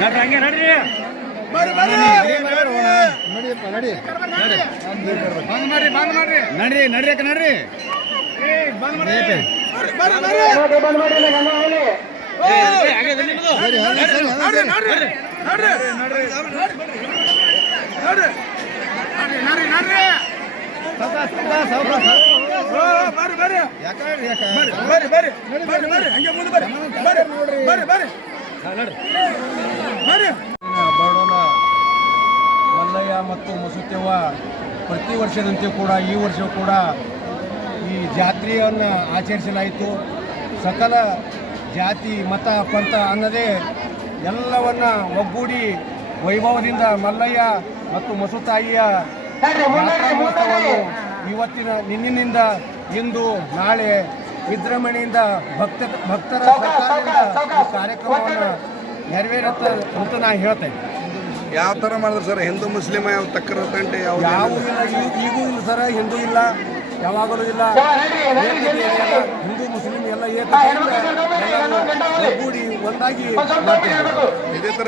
ನಡ್ರಿ ಹಂಗೆ ನಡ್ರಿ ನಡ್ರಿ ನಡ್ರಿ ಅಕ್ಕ ನಡ್ರಿ ಬರೋಣ ಮಲ್ಲಯ್ಯ ಮತ್ತು ಮಸೂತೆವ್ವ ಪ್ರತಿ ವರ್ಷದಂತೆ ಕೂಡ ಈ ವರ್ಷ ಕೂಡ ಈ ಜಾತ್ರೆಯನ್ನು ಆಚರಿಸಲಾಯಿತು. ಸಕಲ ಜಾತಿ ಮತ ಪಂಥ ಅನ್ನದೇ ಎಲ್ಲವನ್ನ ಒಗ್ಗೂಡಿ ವೈಭವದಿಂದ ಮಲ್ಲಯ್ಯ ಮತ್ತು ಮಸೂತಾಯಿಯ ಮಹೋತ್ಸವವನ್ನು ಇವತ್ತಿನ ನಿನ್ನಿನಿಂದ ಇಂದು ನಾಳೆ ವಿಜೃಂಭಣೆಯಿಂದ ಭಕ್ತ ಭಕ್ತರ ಸಹಕಾರದಿಂದ ಈ ಕಾರ್ಯಕ್ರಮವನ್ನು ನೆರವೇರುತ್ತೆ ಅಂತ ನಾನು ಹೇಳ್ತೇನೆ ಯಾವ ಥರ ಮಾಡಿದ್ರು ಸರ್? ಹಿಂದೂ ಮುಸ್ಲಿಮ ಯಾವ ತಕ್ಕರ ತಂಟೆ ಯಾವ ಯಾವೂ ಇಲ್ಲ? ಈಗ- ಈಗೂ ಇಲ್ಲ ಸರ ಹಿಂದೂ ಇಲ್ಲ ಯಾವಾಗಲೂ ಇಲ್ಲ. ಹಿಂದೂ ಮುಸ್ಲಿಂ ಎಲ್ಲ ಒಗ್ಗೂಡಿ ಒಂದಾಗಿ ಇದೇ ತರ